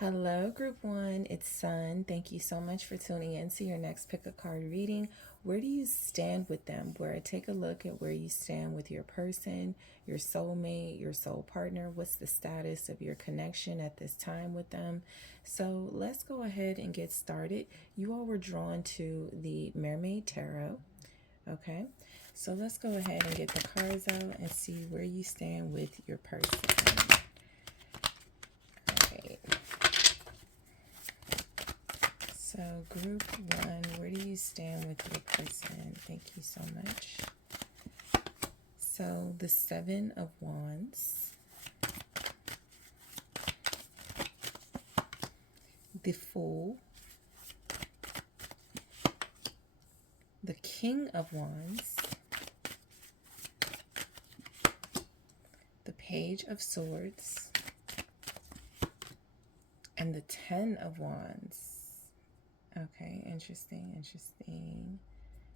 Hello, Group 1. It's Sun. Thank you so much for tuning in to your next pick a card reading. Where do you stand with them? Where I take a look at where you stand with your person, your soulmate, your soul partner. What's the status of your connection at this time with them? So let's go ahead and get started. You all were drawn to the Mermaid Tarot. Okay, so let's go ahead and get the cards out and see where you stand with your person. So group 1, where do you stand with your person? Thank you so much. So the 7 of Wands, the Fool, the King of Wands, the Page of Swords, and the 10 of Wands. Okay, interesting.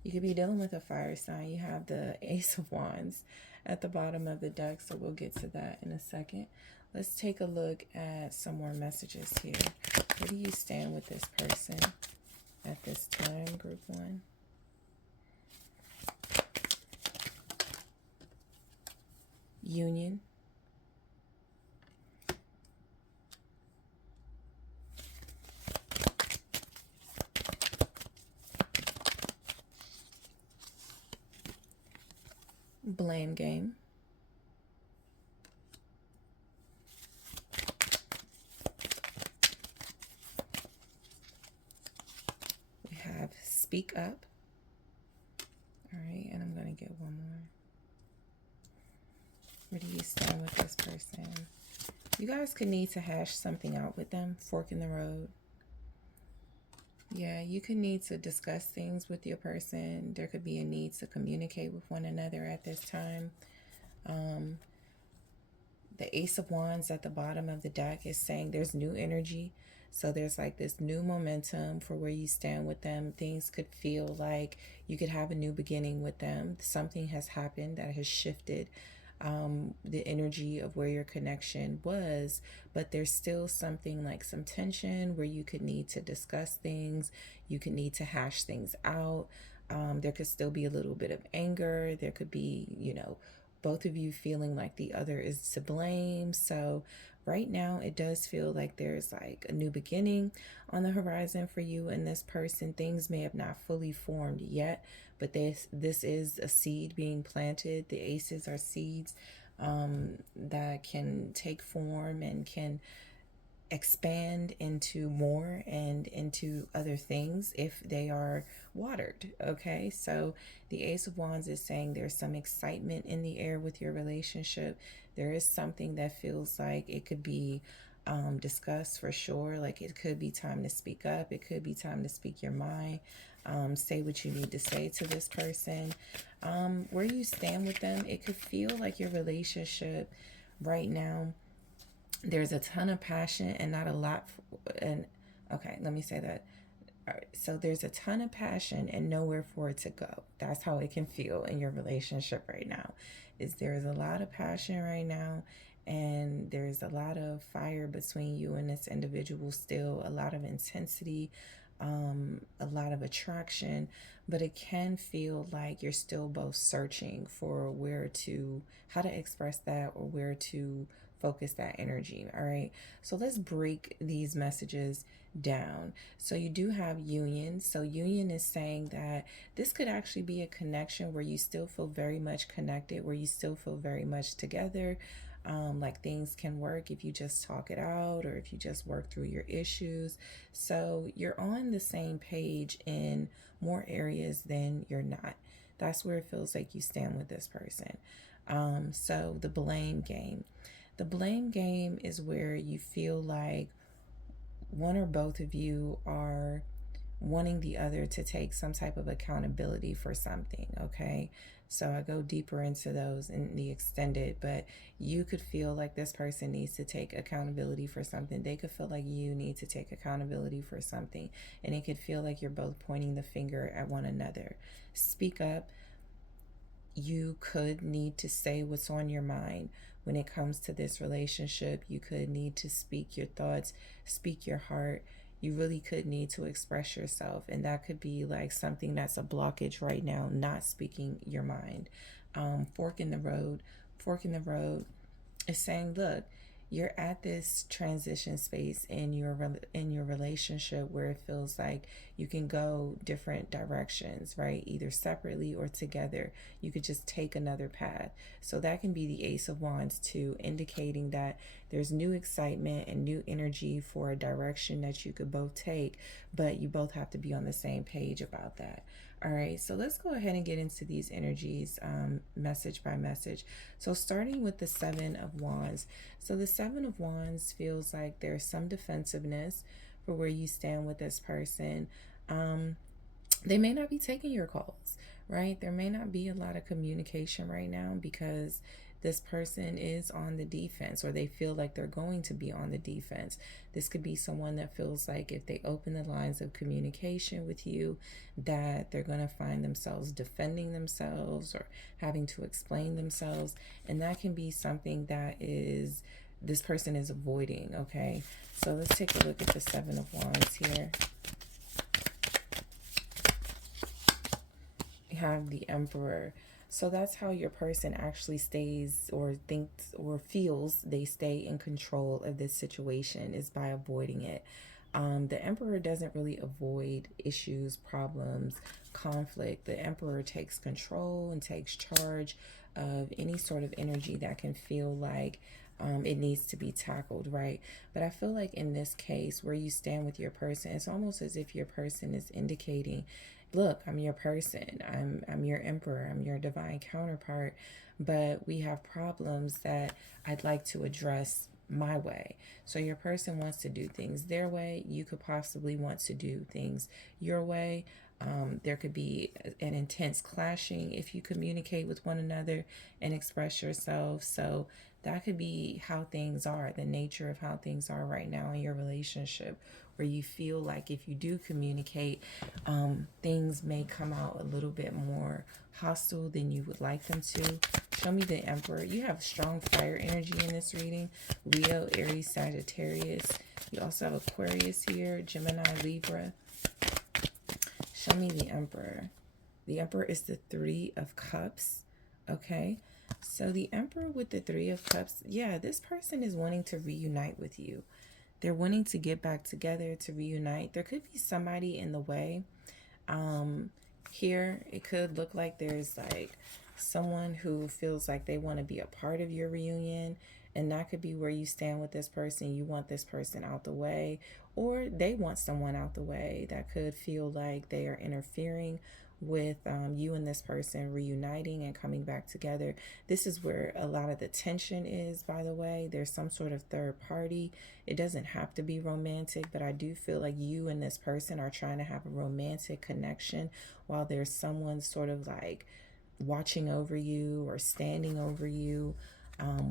You could be dealing with a fire sign. You have the Ace of Wands at the bottom of the deck, so we'll get to that in a second. Let's take a look at some more messages here. Where do you stand with this person at this time, Group 1? Union. Blame game. We have speak up. All right, and I'm going to get one more. Where do you stand with this person? You guys could need to hash something out with them. Fork in the road. Yeah, you could need to discuss things with your person. There could be a need to communicate with one another at this time. The Ace of Wands at the bottom of the deck is saying there's new energy. So there's like this new momentum for where you stand with them. Things could feel like you could have a new beginning with them. Something has happened that has shifted the energy of where your connection was, but there's still something like some tension where you could need to discuss things. You could need to hash things out. There could still be a little bit of anger. There could be, both of you feeling like the other is to blame. So right now it does feel like there's like a new beginning on the horizon for you and this person. Things may have not fully formed yet, but this is a seed being planted. The aces are seeds that can take form and can expand into more and into other things if they are watered. Okay, so the Ace of Wands is saying there's some excitement in the air with your relationship. There is something that feels like it could be discussed for sure. Like it could be time to speak up. It could be time to speak your mind. Say what you need to say to this person. Where you stand with them, it could feel like your relationship right now, there's a ton of passion and not a lot. Okay, let me say that. All right, so there's a ton of passion and nowhere for it to go. That's how it can feel in your relationship right now. Is there's a lot of passion right now, and there's a lot of fire between you and this individual still, a lot of intensity, a lot of attraction, but it can feel like you're still both searching for how to express that or where to focus that energy. All right, so let's break these messages down. So you do have union. So union is saying that this could actually be a connection where you still feel very much connected, where you still feel very much together. Like things can work if you just talk it out or if you just work through your issues. So you're on the same page in more areas than you're not. That's where it feels like you stand with this person. So the blame game. The blame game is where you feel like one or both of you are wanting the other to take some type of accountability for something, okay? So I go deeper into those in the extended, but you could feel like this person needs to take accountability for something. They could feel like you need to take accountability for something, and it could feel like you're both pointing the finger at one another. Speak up. You could need to say what's on your mind when it comes to this relationship. You could need to speak your thoughts, speak your heart. You really could need to express yourself, and that could be like something that's a blockage right now, not speaking your mind. Fork in the road. Fork in the road is saying, look, you're at this transition space in your relationship where it feels like you can go different directions, right? Either separately or together. You could just take another path. So that can be the Ace of Wands too, indicating that there's new excitement and new energy for a direction that you could both take, but you both have to be on the same page about that. All right, so let's go ahead and get into these energies message by message. So, starting with the Seven of Wands. So, the Seven of Wands feels like there's some defensiveness for where you stand with this person. Um, they may not be taking your calls, right? There may not be a lot of communication right now because this person is on the defense, or they feel like they're going to be on the defense. This could be someone that feels like if they open the lines of communication with you, that they're going to find themselves defending themselves or having to explain themselves. And that can be something that is this person is avoiding, okay? So let's take a look at the Seven of Wands here. Have the Emperor. So that's how your person actually stays or thinks or feels they stay in control of this situation, is by avoiding it. The Emperor doesn't really avoid issues, problems, conflict. The Emperor takes control and takes charge of any sort of energy that can feel like it needs to be tackled, right? But I feel like in this case, where you stand with your person, it's almost as if your person is indicating, look, I'm your person. I'm your emperor. I'm your divine counterpart. But we have problems that I'd like to address my way. So your person wants to do things their way. You could possibly want to do things your way. There could be an intense clashing if you communicate with one another and express yourself. So that could be how things are, the nature of how things are right now in your relationship, where you feel like if you do communicate, things may come out a little bit more hostile than you would like them to. Show me the Emperor. You have strong fire energy in this reading. Leo, Aries, Sagittarius. You also have Aquarius here, Gemini, Libra. Show me the Emperor. The Emperor is the Three of Cups. Okay. So the Emperor with the Three of Cups, yeah, this person is wanting to reunite with you. They're wanting to get back together, to reunite. There could be somebody in the way. Here, it could look like there's like someone who feels like they want to be a part of your reunion. And that could be where you stand with this person. You want this person out the way, or they want someone out the way that could feel like they are interfering with you and this person reuniting and coming back together. This is where a lot of the tension is, by the way. There's some sort of third party. It doesn't have to be romantic, but I do feel like you and this person are trying to have a romantic connection while there's someone sort of like watching over you or standing over you,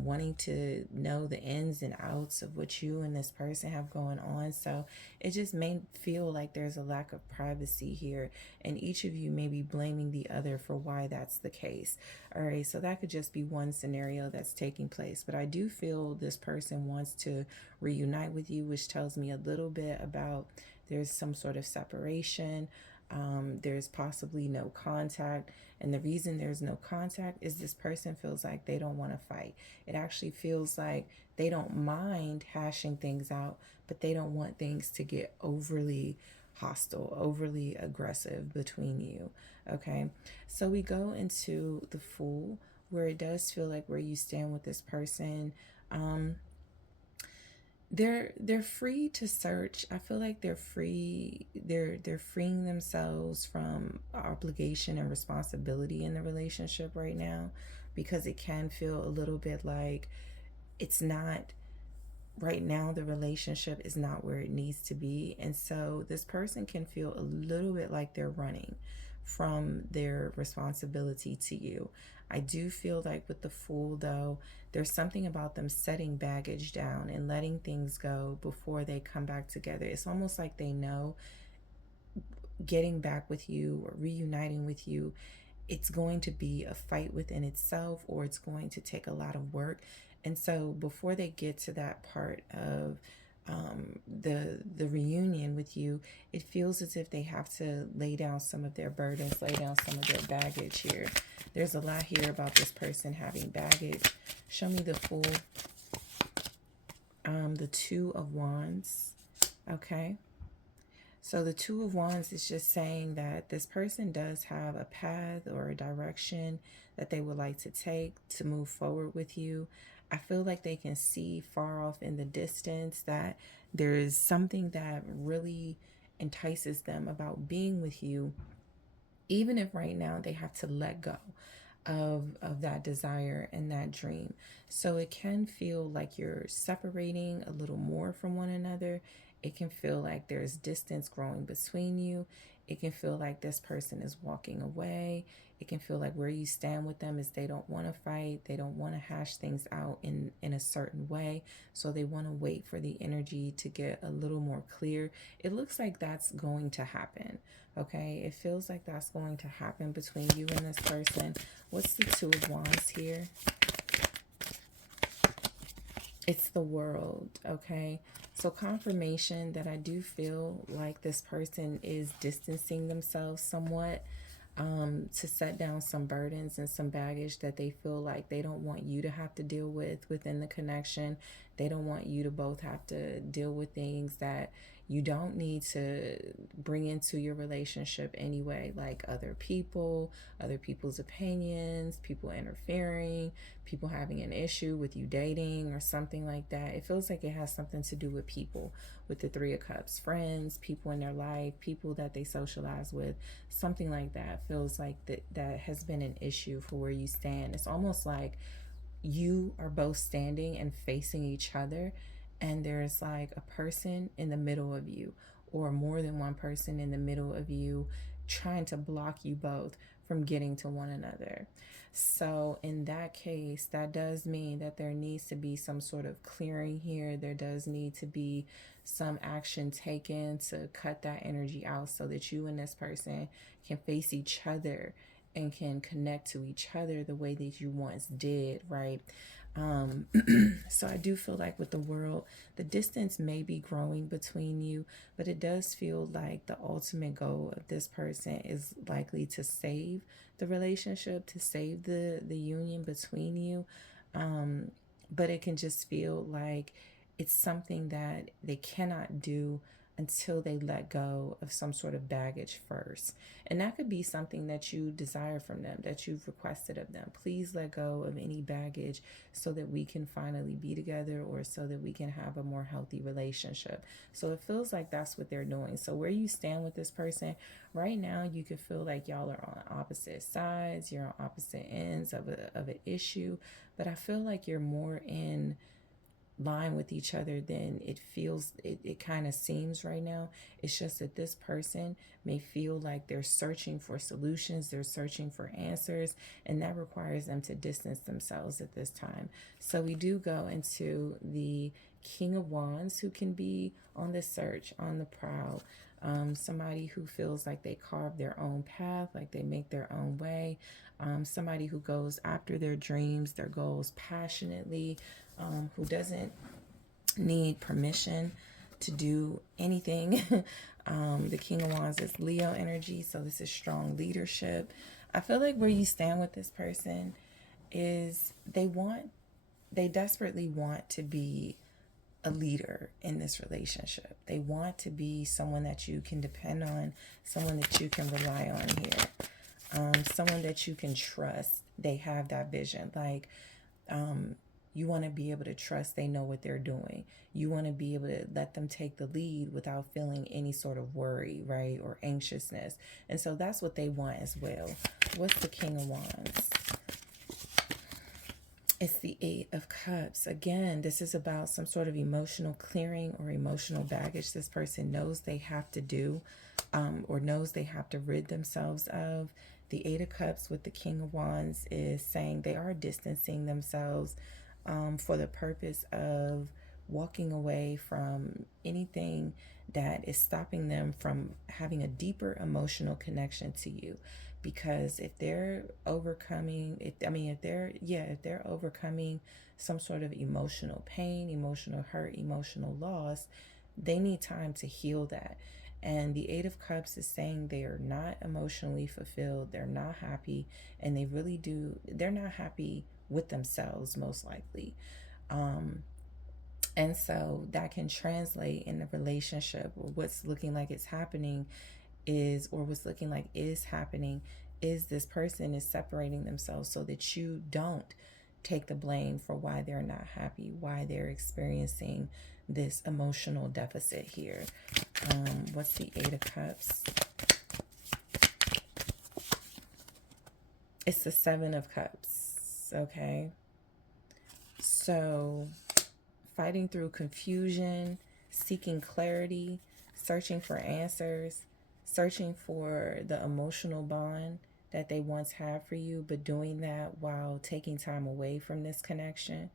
wanting to know the ins and outs of what you and this person have going on. So it just may feel like there's a lack of privacy here, and each of you may be blaming the other for why that's the case. All right, so that could just be one scenario that's taking place. But I do feel this person wants to reunite with you, which tells me a little bit about there's some sort of separation. There's possibly no contact. And the reason there's no contact is this person feels like they don't want to fight. It actually feels like they don't mind hashing things out, but they don't want things to get overly hostile, overly aggressive between you. Okay. So we go into the Fool, where it does feel like where you stand with this person. They're free to search. I feel like they're free. They're freeing themselves from obligation and responsibility in the relationship right now, because it can feel a little bit like it's not right now. The relationship is not where it needs to be, and so this person can feel a little bit like they're running from their responsibility to you. I do feel like with the Fool, though, there's something about them setting baggage down and letting things go before they come back together. It's almost like they know getting back with you or reuniting with you, it's going to be a fight within itself, or it's going to take a lot of work. And so before they get to that part of the reunion with you, it feels as if they have to lay down some of their burdens, lay down some of their baggage here. There's a lot here about this person having baggage. Show me the Fool. The Two of Wands. Okay. So the Two of Wands is just saying that this person does have a path or a direction that they would like to take to move forward with you. I feel like they can see far off in the distance that there is something that really entices them about being with you, even if right now they have to let go of that desire and that dream. So it can feel like you're separating a little more from one another. It can feel like there's distance growing between you. It can feel like this person is walking away. It can feel like where you stand with them is they don't want to fight. They don't want to hash things out in a certain way. So they want to wait for the energy to get a little more clear. It looks like that's going to happen. Okay, it feels like that's going to happen between you and this person. What's the Two of Wands here? It's the World, okay? So confirmation that I do feel like this person is distancing themselves somewhat, to set down some burdens and some baggage that they feel like they don't want you to have to deal with within the connection. They don't want you to both have to deal with things that you don't need to bring into your relationship anyway, like other people's opinions, people interfering, people having an issue with you dating or something like that. It feels like it has something to do with people, with the Three of Cups, friends, people in their life, people that they socialize with, something like that. Feels like that has been an issue for where you stand. It's almost like you are both standing and facing each other, and there's like a person in the middle of you, or more than one person in the middle of you, trying to block you both from getting to one another. So in that case, that does mean that there needs to be some sort of clearing here. There does need to be some action taken to cut that energy out so that you and this person can face each other and can connect to each other the way that you once did, right? Um, so I do feel like with the World, the distance may be growing between you, but it does feel like the ultimate goal of this person is likely to save the relationship, to save the union between you. Um, but it can just feel like it's something that they cannot do until they let go of some sort of baggage first. And that could be something that you desire from them, that you've requested of them. Please let go of any baggage so that we can finally be together, or so that we can have a more healthy relationship. So it feels like that's what they're doing. So where you stand with this person right now, you could feel like y'all are on opposite sides, you're on opposite ends of an issue, but I feel like you're more in line with each other than it kind of seems right now. It's just that this person may feel like they're searching for solutions, they're searching for answers, and that requires them to distance themselves at this time. So we do go into the King of Wands, who can be on the search, on the prowl. Somebody who feels like they carve their own path, like they make their own way. Somebody who goes after their dreams, their goals passionately, who doesn't need permission to do anything. The King of Wands is Leo energy, so this is strong leadership. I feel like where you stand with this person is they desperately want to be a leader in this relationship. They want to be someone that you can depend on, someone that you can rely on here, someone that you can trust. They have that vision. Like, you want to be able to trust they know what they're doing. You want to be able to let them take the lead without feeling any sort of worry, right, or anxiousness. And so that's what they want as well. What's the King of Wands? It's the Eight of Cups. Again, this is about some sort of emotional clearing or emotional baggage this person knows they have to do, or knows they have to rid themselves of. The Eight of Cups with the King of Wands is saying they are distancing themselves, for the purpose of walking away from anything that is stopping them from having a deeper emotional connection to you. Because if they're overcoming, if they're overcoming some sort of emotional pain, emotional hurt, emotional loss, they need time to heal that. And the Eight of Cups is saying they are not emotionally fulfilled, they're not happy, and they're not happy with themselves, most likely. Um, and so that can translate in the relationship. What's looking like it's happening is, or what's looking like is happening, is this person is separating themselves so that you don't take the blame for why they're not happy, why they're experiencing this emotional deficit here. What's the Eight of Cups? It's the Seven of Cups. Okay. So fighting through confusion, seeking clarity, searching for answers, searching for the emotional bond that they once had for you, but doing that while taking time away from this connection.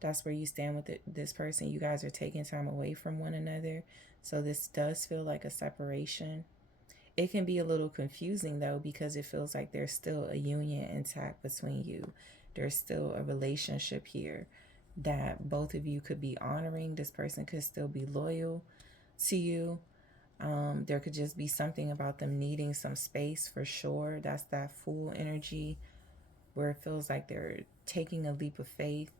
That's where you stand with this person. You guys are taking time away from one another. So this does feel like a separation. It can be a little confusing though, because it feels like there's still a union intact between you. There's still a relationship here that both of you could be honoring. This person could still be loyal to you. There could just be something about them needing some space for sure. That's that Fool energy where it feels like they're taking a leap of faith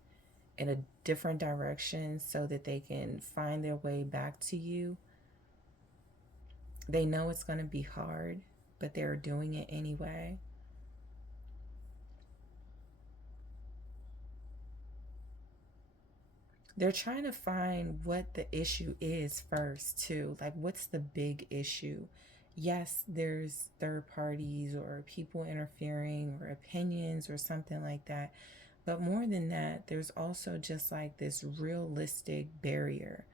in a different direction so that they can find their way back to you. They know it's going to be hard, but they're doing it anyway. They're trying to find what the issue is first, too. Like, what's the big issue? Yes, there's third parties or people interfering or opinions or something like that. But more than that, there's also just like this realistic barrier,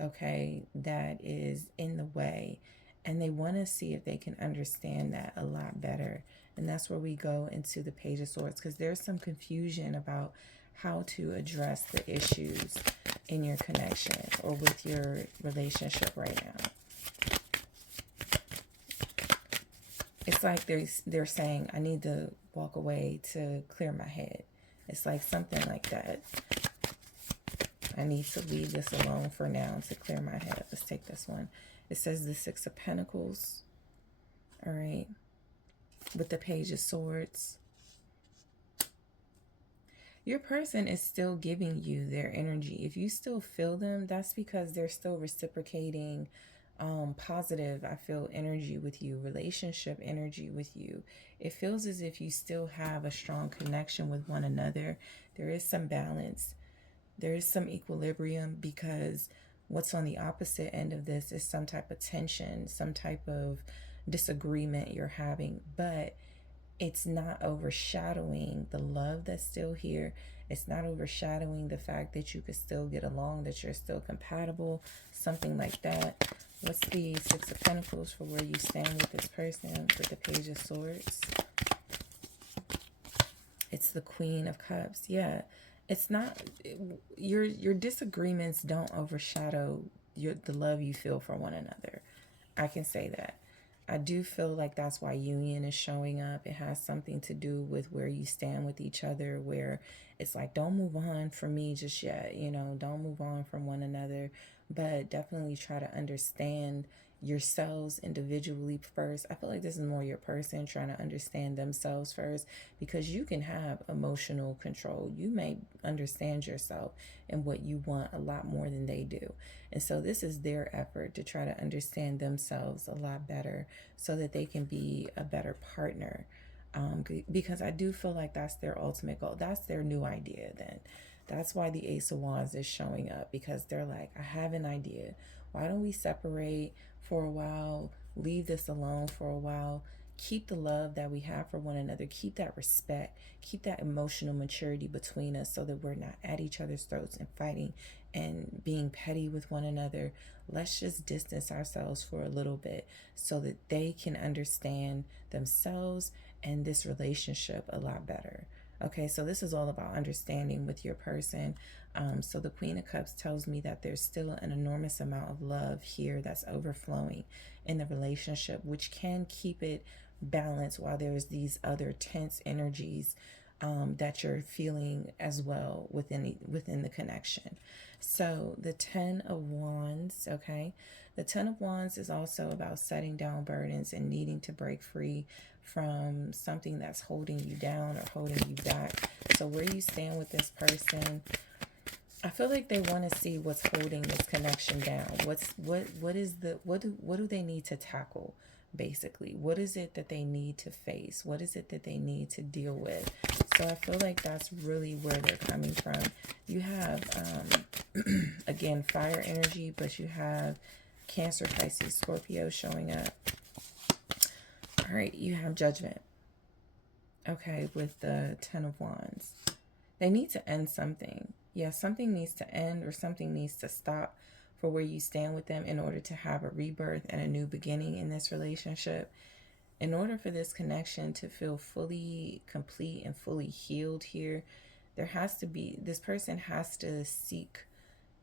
okay, that is in the way. And they want to see if they can understand that a lot better. And that's where we go into the Page of Swords, because there's some confusion about how to address the issues in your connection or with your relationship right now. It's like they're saying, I need to walk away to clear my head. It's like something like that. I need to leave this alone for now to clear my head. Let's take this one. It says the Six of Pentacles. All right. With the Page of Swords. Your person is still giving you their energy. If you still feel them, that's because they're still reciprocating positive, I feel, energy with you, relationship energy with you. It feels as if you still have a strong connection with one another. There is some balance. There is some equilibrium, because what's on the opposite end of this is some type of tension, some type of disagreement you're having, but it's not overshadowing the love that's still here. It's not overshadowing the fact that you could still get along, that you're still compatible, something like that. What's the Six of Pentacles for where you stand with this person with the Page of Swords? It's the Queen of Cups. Yeah. It's not, your disagreements don't overshadow the love you feel for one another. I can say that. I do feel like that's why union is showing up. It has something to do with where you stand with each other, where it's like, don't move on from me just yet, don't move on from one another, but definitely try to understand yourselves individually first. I feel like this is more your person trying to understand themselves first, because you can have emotional control. You may understand yourself and what you want a lot more than they do. And so this is their effort to try to understand themselves a lot better so that they can be a better partner. Because I do feel like that's their ultimate goal. That's their new idea then. That's why the Ace of Wands is showing up, because they're like, I have an idea. Why don't we separate for a while, leave this alone for a while, keep the love that we have for one another, keep that respect, keep that emotional maturity between us so that we're not at each other's throats and fighting and being petty with one another. Let's just distance ourselves for a little bit so that they can understand themselves and this relationship a lot better. Okay, so this is all about understanding with your person. So the Queen of Cups tells me that there's still an enormous amount of love here that's overflowing in the relationship, which can keep it balanced while there's these other tense energies that you're feeling as well within the connection. So the Ten of Wands, okay, the Ten of Wands is also about setting down burdens and needing to break free from something that's holding you down or holding you back. So where you stand with this person, I feel like they want to see what's holding this connection down. What do they need to tackle? Basically, what is it that they need to face? What is it that they need to deal with? So I feel like that's really where they're coming from. You have again, fire energy, but you have Cancer, Pisces, Scorpio showing up. All right, you have Judgment. Okay, with the Ten of Wands. They need to end something. Yeah, something needs to end or something needs to stop for where you stand with them in order to have a rebirth and a new beginning in this relationship. In order for this connection to feel fully complete and fully healed here, there has to be, this person has to seek,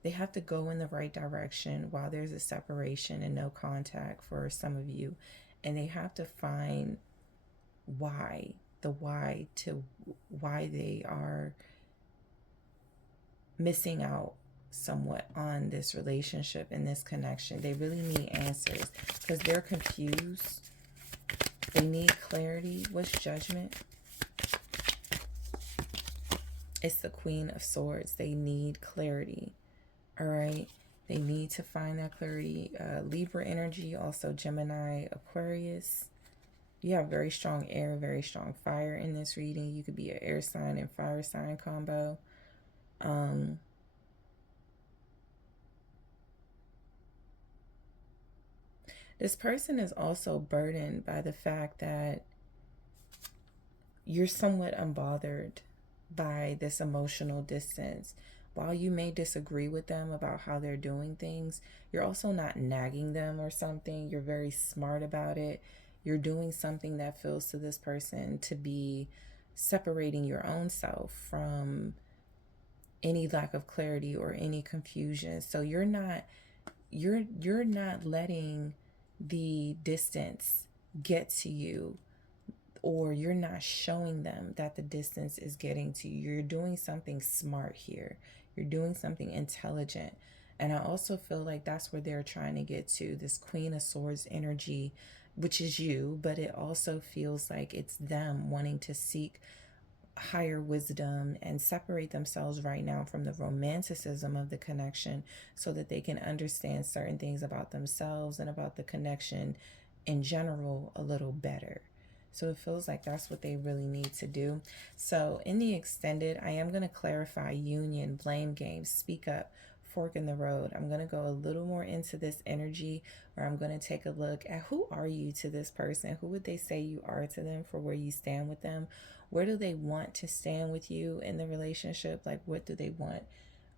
they have to go in the right direction while there's a separation and no contact for some of you. And they have to find why, the why to why they are missing out somewhat on this relationship and this connection. They really need answers because they're confused. They need clarity. What's Judgment? It's the Queen of Swords. They need clarity. All right. They need to find that clarity. Libra energy, also Gemini, Aquarius. You have very strong air, very strong fire in this reading. You could be an air sign and fire sign combo. This person is also burdened by the fact that you're somewhat unbothered by this emotional distance. While you may disagree with them about how they're doing things, you're also not nagging them or something. You're very smart about it. You're doing something that feels to this person to be separating your own self from any lack of clarity or any confusion. So you're not letting the distance get to you, or you're not showing them that the distance is getting to you. You're doing something smart here. You're doing something intelligent. And I also feel like that's where they're trying to get to, this Queen of Swords energy, which is you, but it also feels like it's them wanting to seek higher wisdom and separate themselves right now from the romanticism of the connection so that they can understand certain things about themselves and about the connection in general a little better. So it feels like that's what they really need to do. So in the extended, I am going to clarify union, blame game, speak up, fork in the road. I'm going to go a little more into this energy, where I'm going to take a look at who are you to this person? Who would they say you are to them for where you stand with them? Where do they want to stand with you in the relationship? Like, what do they want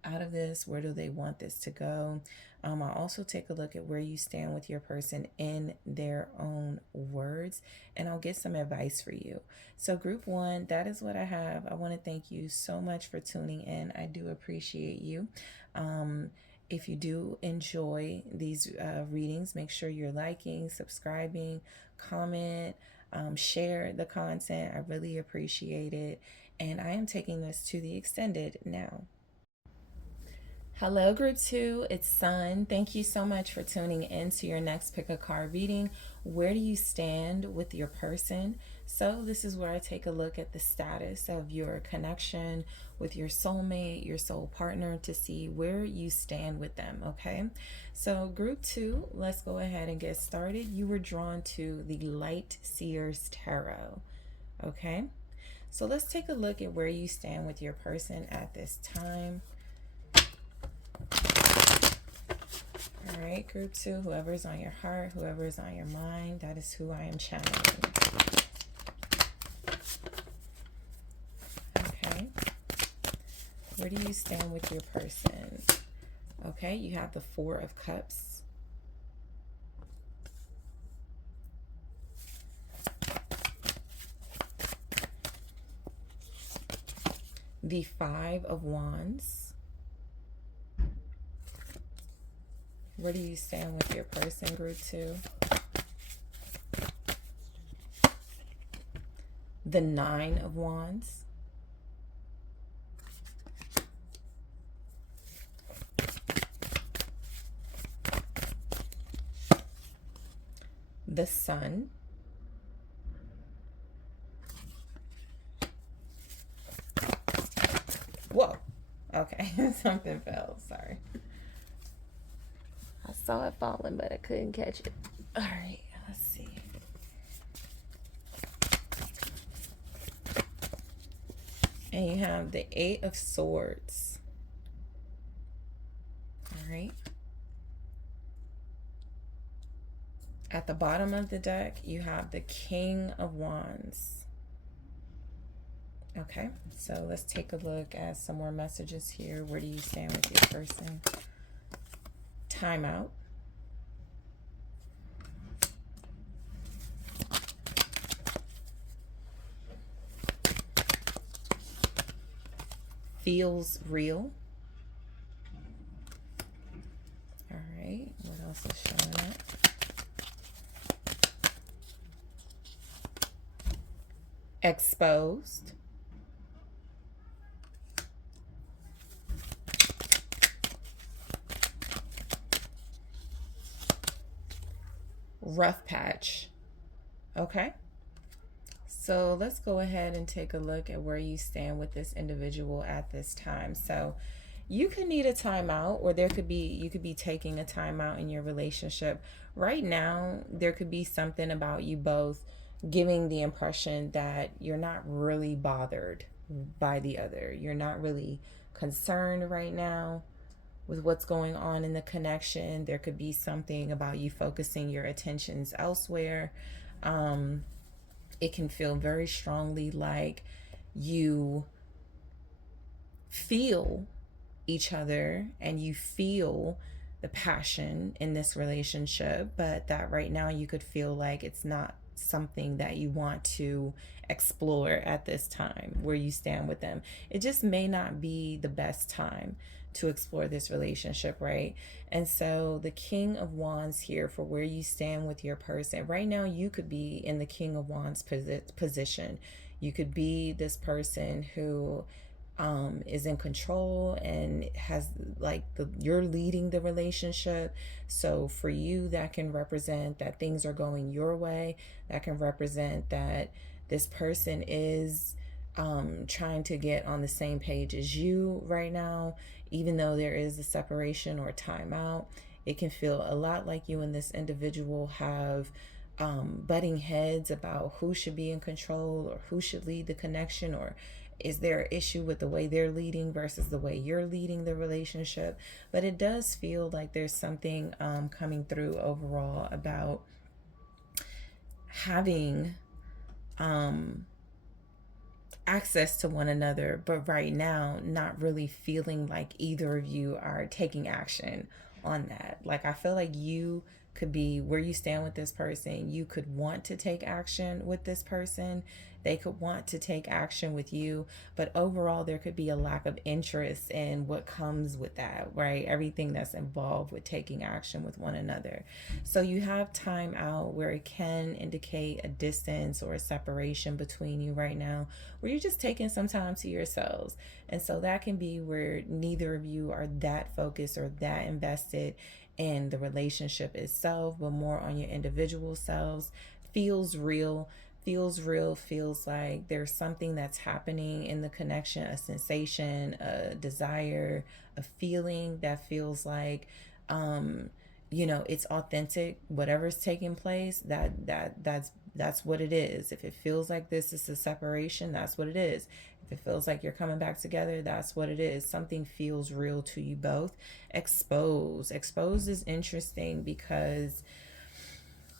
out of this? Where do they want this to go? I'll also take a look at where you stand with your person in their own words, and I'll get some advice for you. So group one, that is what I have. I want to thank you so much for tuning in. I do appreciate you. If you do enjoy these readings, make sure you're liking, subscribing, comment, share the content. I really appreciate it. And I am taking this to the extended now. Hello, group two. It's Sun. Thank you so much for tuning in to your next pick a card reading. Where do you stand with your person? So this is where I take a look at the status of your connection with your soulmate, your soul partner, to see where you stand with them. Okay. So group two, let's go ahead and get started. You were drawn to the Light Seers Tarot. Okay. So let's take a look at where you stand with your person at this time. All right, group two, whoever's on your heart, whoever's on your mind, that is who I am channeling. Okay. Where do you stand with your person? Okay, you have the Four of Cups. the Five of Wands. Where do you stand with your person, group 2? The Nine of Wands. The Sun. Whoa. Okay, something fell. Sorry. I saw it falling, but I couldn't catch it. All right, let's see. And you have the Eight of Swords. All right. At the bottom of the deck, you have the King of Wands. Okay, so let's take a look at some more messages here. Where do you stand with your person? Timeout. Feels real. All right, what else is showing up? Exposed. Rough patch. Okay. So let's go ahead and take a look at where you stand with this individual at this time. So you could need a timeout, or you could be taking a timeout in your relationship. Right now, there could be something about you both giving the impression that you're not really bothered by the other. You're not really concerned right now with what's going on in the connection. There could be something about you focusing your attentions elsewhere. It can feel very strongly like you feel each other and you feel the passion in this relationship, but that right now you could feel like it's not something that you want to explore at this time where you stand with them. It just may not be the best time to explore this relationship, right? And so the King of Wands here for where you stand with your person. Right now you could be in the King of Wands position. You could be this person who is in control and has you're leading the relationship. So for you, that can represent that things are going your way. That can represent that this person is trying to get on the same page as you right now, even though there is a separation or timeout. It can feel a lot like you and this individual have butting heads about who should be in control or who should lead the connection, or is there an issue with the way they're leading versus the way you're leading the relationship. But it does feel like there's something coming through overall about having access to one another, but right now not really feeling like either of you are taking action on that. Like, I feel like you could be where you stand with this person. You could want to take action with this person. They could want to take action with you, but overall there could be a lack of interest in what comes with that, right? Everything that's involved with taking action with one another. So you have time out where it can indicate a distance or a separation between you right now, where you're just taking some time to yourselves. And so that can be where neither of you are that focused or that invested in the relationship itself, but more on your individual selves. Feels real. Feels like there's something that's happening in the connection, a sensation, a desire, a feeling that feels like it's authentic. Whatever's taking place, that's what it is. If it feels like this is a separation, that's what it is. If it feels like you're coming back together, that's what it is. Something feels real to you both. Exposed is interesting because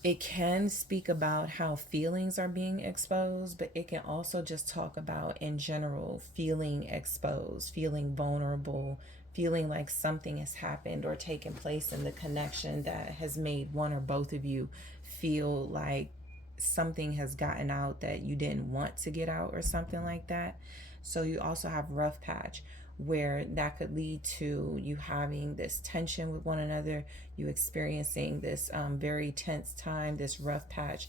it can speak about how feelings are being exposed, but it can also just talk about in general feeling exposed, feeling vulnerable, feeling like something has happened or taken place in the connection that has made one or both of you feel like something has gotten out that you didn't want to get out or something like that. So you also have rough patch, where that could lead to you having this tension with one another, you experiencing this very tense time, this rough patch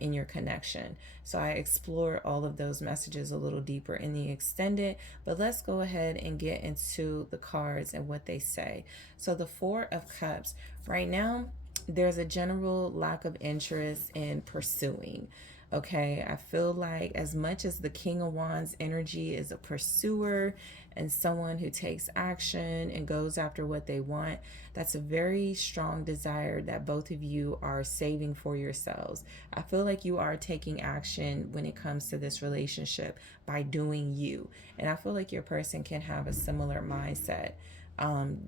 in your connection. So I explore all of those messages a little deeper in the extended, but let's go ahead and get into the cards and what they say. So the Four of Cups, right now, there's a general lack of interest in pursuing. Okay, I feel like as much as the King of Wands energy is a pursuer and someone who takes action and goes after what they want, that's a very strong desire that both of you are saving for yourselves. I feel like you are taking action when it comes to this relationship by doing you. And I feel like your person can have a similar mindset.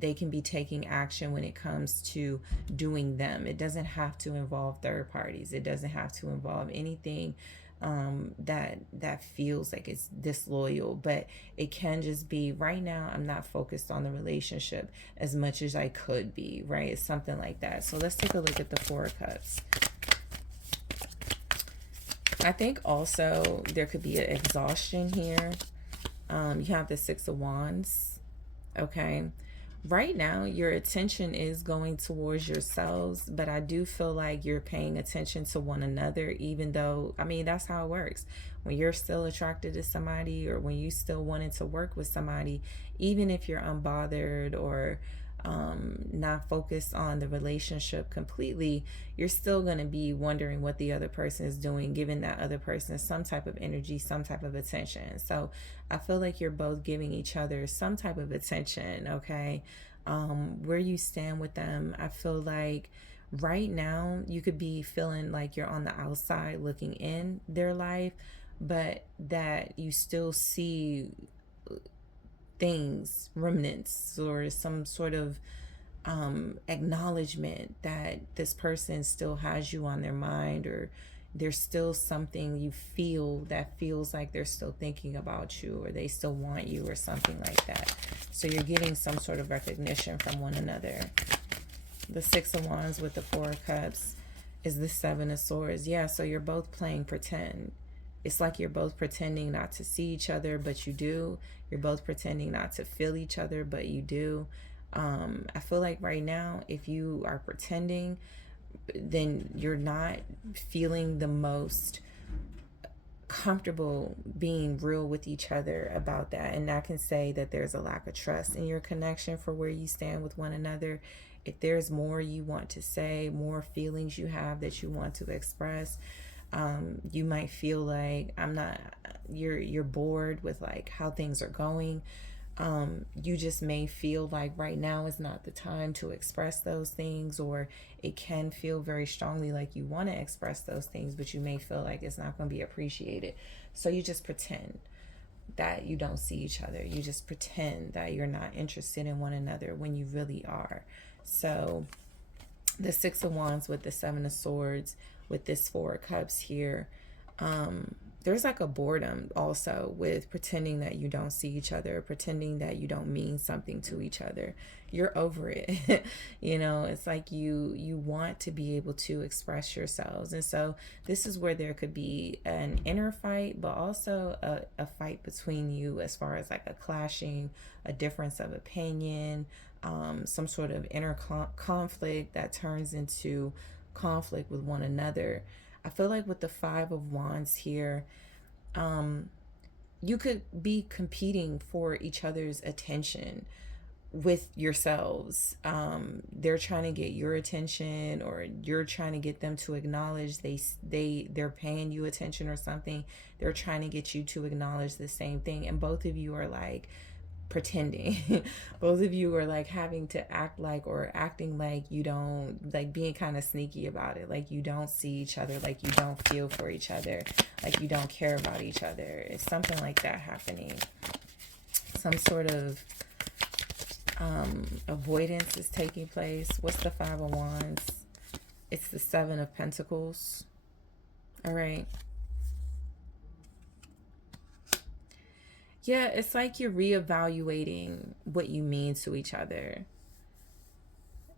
They can be taking action when it comes to doing them. It doesn't have to involve third parties. It doesn't have to involve anything that feels like it's disloyal, but it can just be right now I'm not focused on the relationship as much as I could be, right? It's something like that. So let's take a look at the Four of Cups. I think also there could be an exhaustion here. You have the Six of Wands. Okay. Right now, your attention is going towards yourselves, but I do feel like you're paying attention to one another, even though, I mean, that's how it works. When you're still attracted to somebody or when you still wanted to work with somebody, even if you're unbothered or not focused on the relationship completely, you're still going to be wondering what the other person is doing, giving that other person some type of energy, some type of attention. So I feel like you're both giving each other some type of attention, okay? Where you stand with them, I feel like right now you could be feeling like you're on the outside looking in their life, but that you still see things, remnants, or some sort of acknowledgement that this person still has you on their mind, or there's still something you feel that feels like they're still thinking about you, or they still want you, or something like that. So you're getting some sort of recognition from one another. The Six of Wands with the Four of Cups is the Seven of Swords. Yeah, so you're both playing pretend. It's like you're both pretending not to see each other, but you do. You're both pretending not to feel each other, but you do. I feel like right now, if you are pretending, then you're not feeling the most comfortable being real with each other about that. And I can say that there's a lack of trust in your connection for where you stand with one another. If there's more you want to say, more feelings you have that you want to express, you might feel like you're bored with like how things are going. You just may feel like right now is not the time to express those things, or it can feel very strongly like you want to express those things, but you may feel like it's not going to be appreciated. So you just pretend that you don't see each other. You just pretend that you're not interested in one another when you really are. So the Six of Wands with the Seven of Swords with this Four of Cups here, there's like a boredom also with pretending that you don't see each other, pretending that you don't mean something to each other. You're over it. You know, it's like you want to be able to express yourselves. And so this is where there could be an inner fight, but also a fight between you as far as like a clashing, a difference of opinion, some sort of inner conflict that turns into conflict with one another. I feel like with the Five of Wands here, you could be competing for each other's attention with yourselves. They're trying to get your attention, or you're trying to get them to acknowledge they're paying you attention or something. They're trying to get you to acknowledge the same thing, and both of you are like pretending. Both of you are like having to act like, or acting like you don't, like being kind of sneaky about it, like you don't see each other, like you don't feel for each other, like you don't care about each other. It's something like that happening. Some sort of avoidance is taking place. What's the Five of Wands? It's the Seven of Pentacles. All right. Yeah, it's like you're reevaluating what you mean to each other.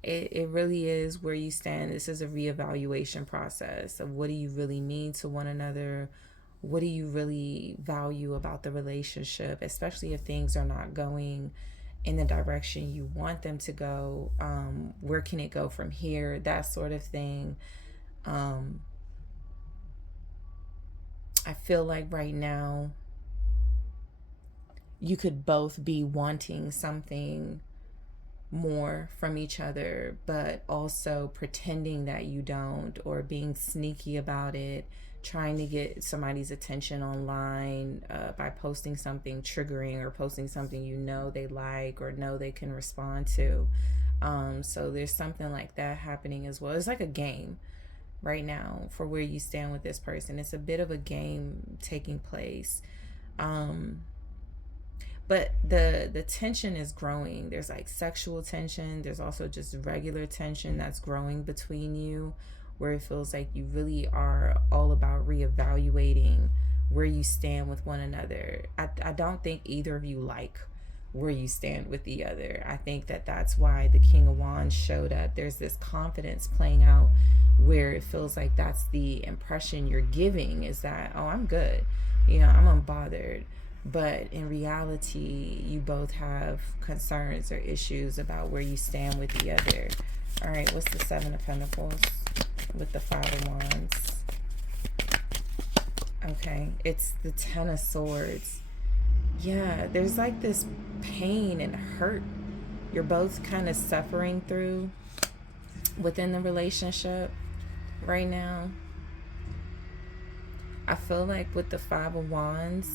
It really is where you stand. This is a reevaluation process of what do you really mean to one another? What do you really value about the relationship, especially if things are not going in the direction you want them to go? Where can it go from here? That sort of thing. I feel like right now you could both be wanting something more from each other, but also pretending that you don't, or being sneaky about it, trying to get somebody's attention online by posting something triggering or posting something you know they like or know they can respond to. So there's something like that happening as well. It's like a game right now for where you stand with this person. It's a bit of a game taking place. But the tension is growing. There's like sexual tension. There's also just regular tension that's growing between you, where it feels like you really are all about reevaluating where you stand with one another. I don't think either of you like where you stand with the other. I think that that's why the King of Wands showed up. There's this confidence playing out where it feels like that's the impression you're giving, is that, oh, I'm good. You know, I'm unbothered. But in reality, you both have concerns or issues about where you stand with the other. All right, what's the Seven of Pentacles with the Five of Wands? Okay, it's the Ten of Swords. Yeah, there's like this pain and hurt you're both kind of suffering through within the relationship right now. I feel like with the Five of Wands,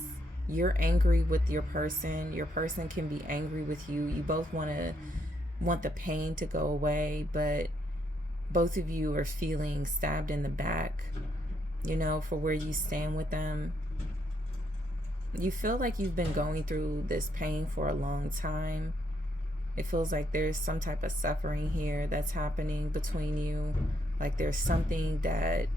you're angry with your person. Your person can be angry with you. You both want the pain to go away, but both of you are feeling stabbed in the back, you know, for where you stand with them. You feel like you've been going through this pain for a long time. It feels like there's some type of suffering here that's happening between you. Like there's something that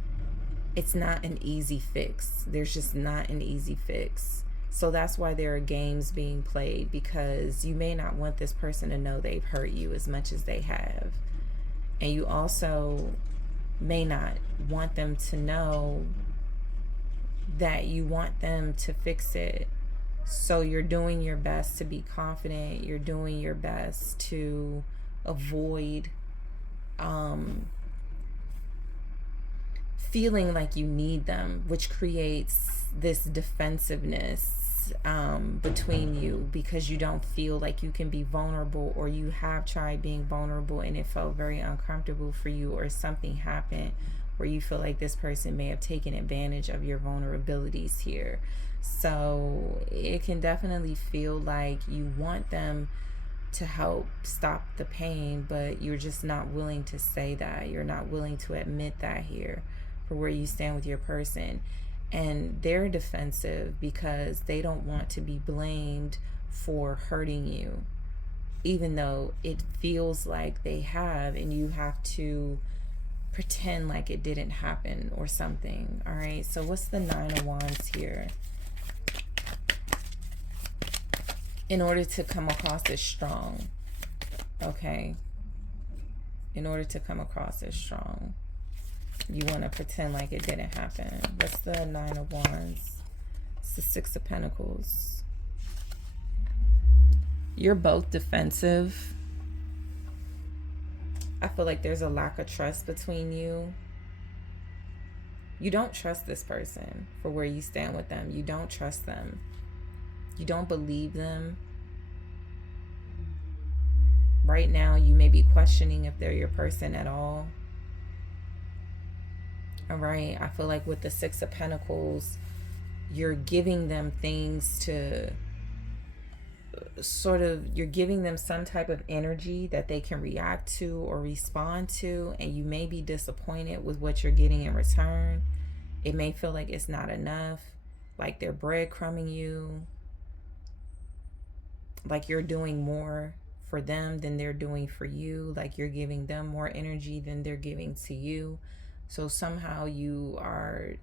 it's not an easy fix. There's just not an easy fix. So that's why there are games being played, because you may not want this person to know they've hurt you as much as they have. And you also may not want them to know that you want them to fix it. So you're doing your best to be confident. You're doing your best to avoid feeling like you need them, which creates this defensiveness between you, because you don't feel like you can be vulnerable, or you have tried being vulnerable and it felt very uncomfortable for you, or something happened where you feel like this person may have taken advantage of your vulnerabilities here. So it can definitely feel like you want them to help stop the pain, but you're just not willing to say that. You're not willing to admit that here for where you stand with your person. And they're defensive because they don't want to be blamed for hurting you, even though it feels like they have, and you have to pretend like it didn't happen or something. All right, so what's the Nine of Wands here? In order to come across as strong, okay? In order to come across as strong, you want to pretend like it didn't happen. What's the Nine of Wands? It's the Six of Pentacles. You're both defensive. I feel like there's a lack of trust between you. You don't trust this person for where you stand with them. You don't trust them. You don't believe them. Right now, you may be questioning if they're your person at all. All right, I feel like with the Six of Pentacles, you're giving them things to you're giving them some type of energy that they can react to or respond to, and you may be disappointed with what you're getting in return. It may feel like it's not enough, like they're breadcrumbing you, like you're doing more for them than they're doing for you, like you're giving them more energy than they're giving to you. So somehow you're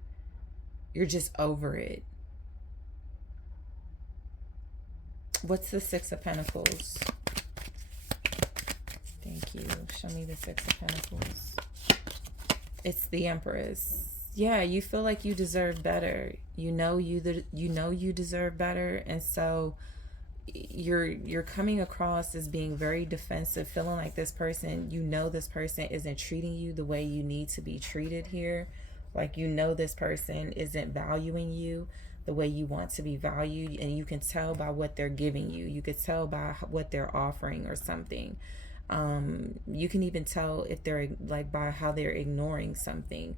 just over it. What's the Six of Pentacles? Thank you. Show me the Six of Pentacles. It's the Empress. yeah, you feel like you deserve better. You know you deserve better, and so you're coming across as being very defensive, feeling like this person, you know, this person isn't treating you the way you need to be treated here. Like, you know, this person isn't valuing you the way you want to be valued, and you can tell by what they're giving you. You could tell by what they're offering or something. You can even tell if they're like by how they're ignoring something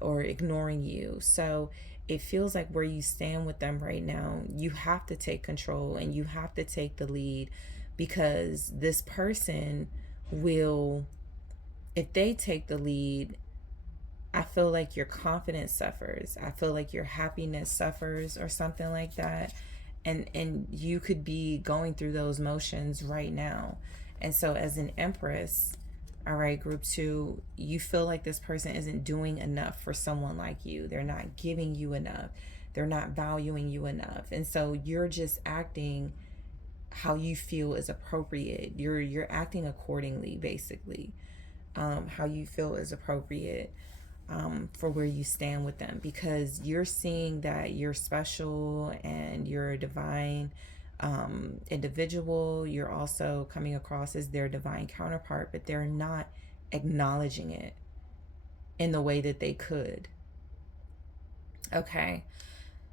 or ignoring you. So it feels like where you stand with them right now, you have to take control and you have to take the lead, because this person will, if they take the lead, I feel like your confidence suffers. I feel like your happiness suffers or something like that. And you could be going through those motions right now. And so as an empress, all right, group 2, you feel like this person isn't doing enough for someone like you. They're not giving you enough. They're not valuing you enough. And so you're just acting how you feel is appropriate. You're acting accordingly, basically. How you feel is appropriate for where you stand with them, because you're seeing that you're special and you're a divine individual. You're also coming across as their divine counterpart, but they're not acknowledging it in the way that they could. Okay.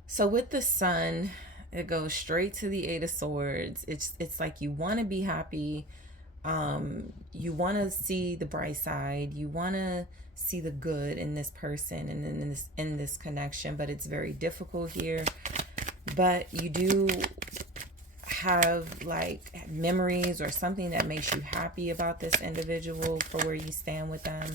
So with the sun, it goes straight to the 8 of Swords. It's like you want to be happy. You want to see the bright side. You want to see the good in this person and in this connection, but it's very difficult here. But you do have like memories or something that makes you happy about this individual for where you stand with them.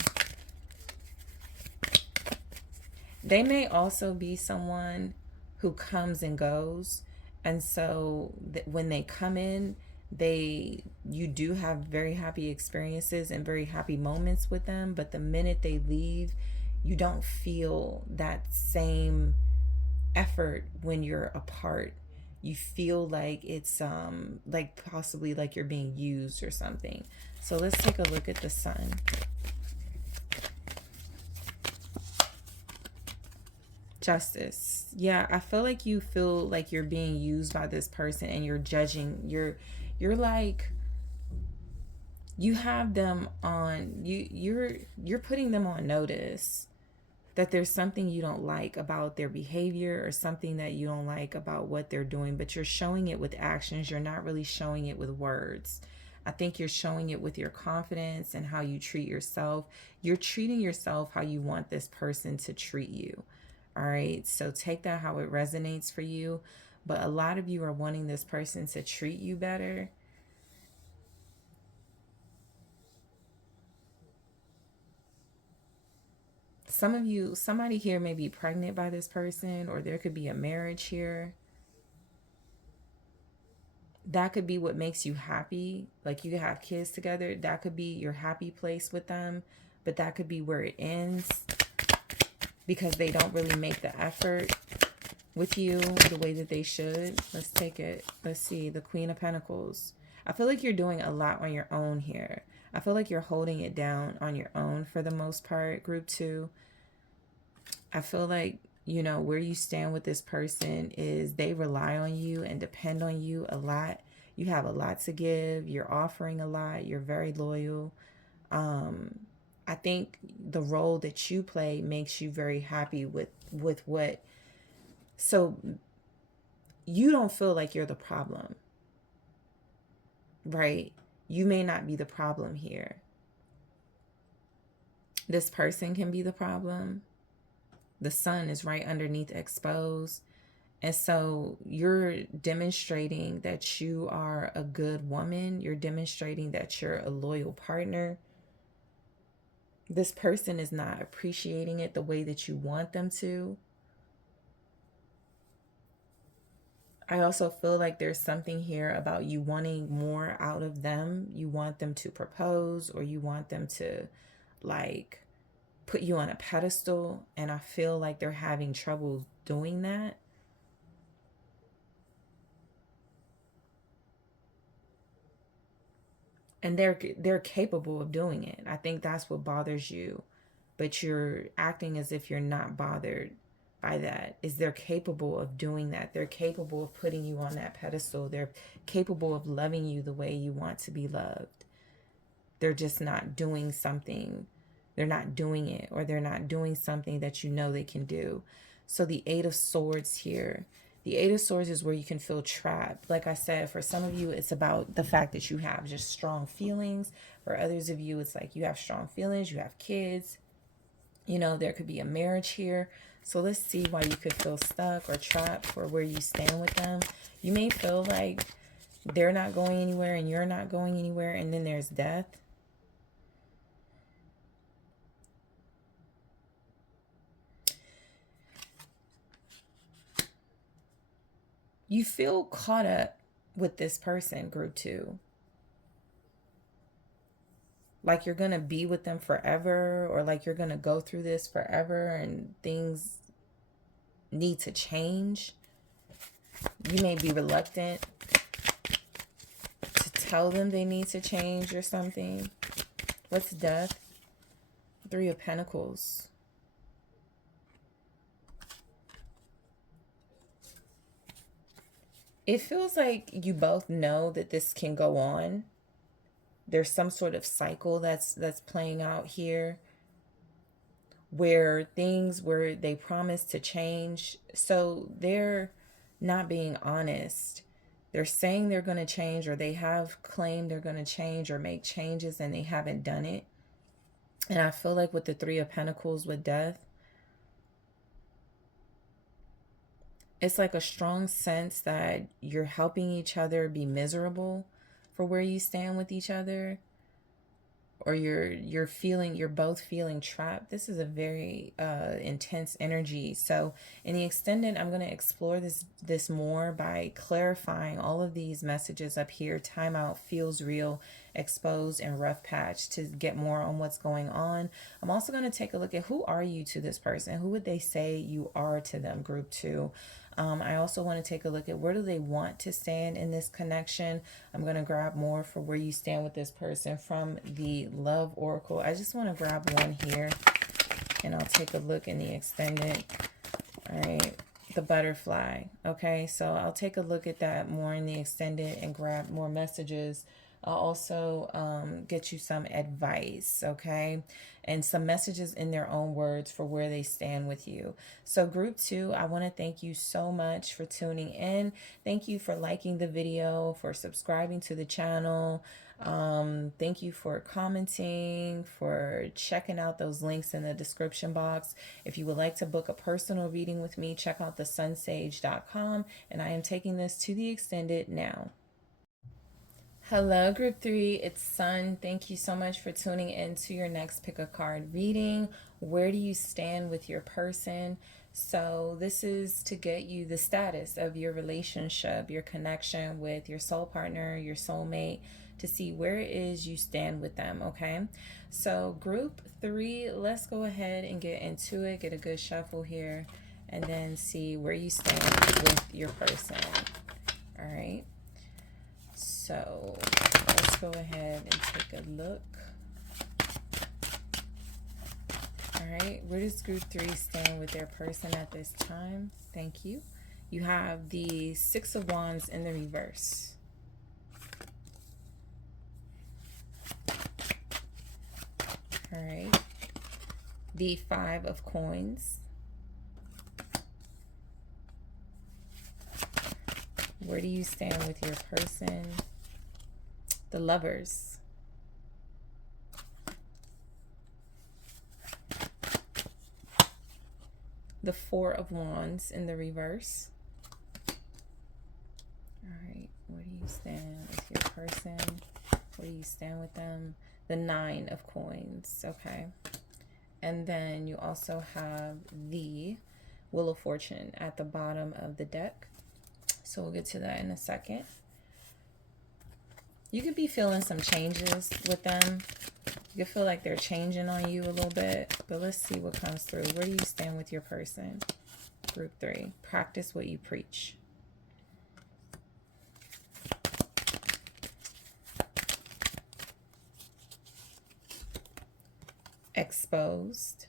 They may also be someone who comes and goes, and so when they come in, you do have very happy experiences and very happy moments with them, but the minute they leave, you don't feel that same effort when you're apart. You feel like it's like possibly like you're being used or something. So let's take a look at the sun. Justice. Yeah, I feel like you feel like you're being used by this person and you're judging. You're like, you have them on you're putting them on notice that there's something you don't like about their behavior or something that you don't like about what they're doing, but you're showing it with actions. You're not really showing it with words. I think you're showing it with your confidence and how you treat yourself. You're treating yourself how you want this person to treat you. All right. So take that how it resonates for you. But a lot of you are wanting this person to treat you better. Some of you, somebody here may be pregnant by this person, or there could be a marriage here. That could be what makes you happy. Like, you could have kids together. That could be your happy place with them. But that could be where it ends, because they don't really make the effort with you the way that they should. Let's take it. Let's see. The Queen of Pentacles. I feel like you're doing a lot on your own here. I feel like you're holding it down on your own for the most part, group 2. I feel like, you know, where you stand with this person is they rely on you and depend on you a lot. You have a lot to give. You're offering a lot. You're very loyal. I think the role that you play makes you very happy with what. So you don't feel like you're the problem, right? You may not be the problem here. This person can be the problem. The sun is right underneath exposed. And so you're demonstrating that you are a good woman. You're demonstrating that you're a loyal partner. This person is not appreciating it the way that you want them to. I also feel like there's something here about you wanting more out of them. You want them to propose, or you want them to like put you on a pedestal. And I feel like they're having trouble doing that. And they're capable of doing it. I think that's what bothers you. but you're acting as if you're not bothered by that. Is they're capable of doing that. They're capable of putting you on that pedestal. They're capable of loving you the way you want to be loved. They're just not doing something. They're not doing it, or they're not doing something that you know they can do. So the Eight of Swords here. The Eight of Swords is where you can feel trapped. Like I said, for some of you, it's about the fact that you have just strong feelings. For others of you, it's like you have strong feelings, you have kids. You know, there could be a marriage here. So let's see why you could feel stuck or trapped, or where you stand with them. You may feel like they're not going anywhere and you're not going anywhere, and then there's death. You feel caught up with this person, group 2. Like you're going to be with them forever, or like you're going to go through this forever and things need to change. You may be reluctant to tell them they need to change or something. What's death? 3 of Pentacles. It feels like you both know that this can go on. There's some sort of cycle that's playing out here, where they promise to change. So they're not being honest. They're saying they're going to change, or they have claimed they're going to change or make changes, and they haven't done it. And I feel like with the 3 of Pentacles with death, it's like a strong sense that you're helping each other be miserable for where you stand with each other, or you're both feeling trapped. This is a very intense energy. So in the extended, I'm going to explore this more by clarifying all of these messages up here: timeout, feels real, exposed, and rough patch, to get more on what's going on. I'm also going to take a look at who are you to this person. Who would they say you are to them, group 2? I also want to take a look at where do they want to stand in this connection. I'm going to grab more for where you stand with this person from the Love Oracle. I just want to grab one here, and I'll take a look in the extended. All right, the butterfly. Okay, so I'll take a look at that more in the extended and grab more messages. I'll also get you some advice, okay? And some messages in their own words for where they stand with you. So group 2, I want to thank you so much for tuning in. Thank you for liking the video, for subscribing to the channel. Thank you for commenting, for checking out those links in the description box. If you would like to book a personal reading with me, check out TheSunSage.com. And I am taking this to the extended now. Hello, group 3. It's Sun. Thank you so much for tuning in to your next pick a card reading. Where do you stand with your person? So this is to get you the status of your relationship, your connection with your soul partner, your soulmate, to see where it is you stand with them, okay? So group 3, let's go ahead and get into it. Get a good shuffle here, and then see where you stand with your person. All right. So let's go ahead and take a look. All right, where does group 3 stand with their person at this time? Thank you. You have the 6 of Wands in the reverse. All right, the 5 of Coins. Where do you stand with your person? The Lovers. The 4 of Wands in the reverse. All right, where do you stand with your person? Where do you stand with them? The 9 of Coins, okay. And then you also have the Wheel of Fortune at the bottom of the deck. So we'll get to that in a second. You could be feeling some changes with them. You could feel like they're changing on you a little bit. But let's see what comes through. Where do you stand with your person? Group 3. Practice what you preach. Exposed.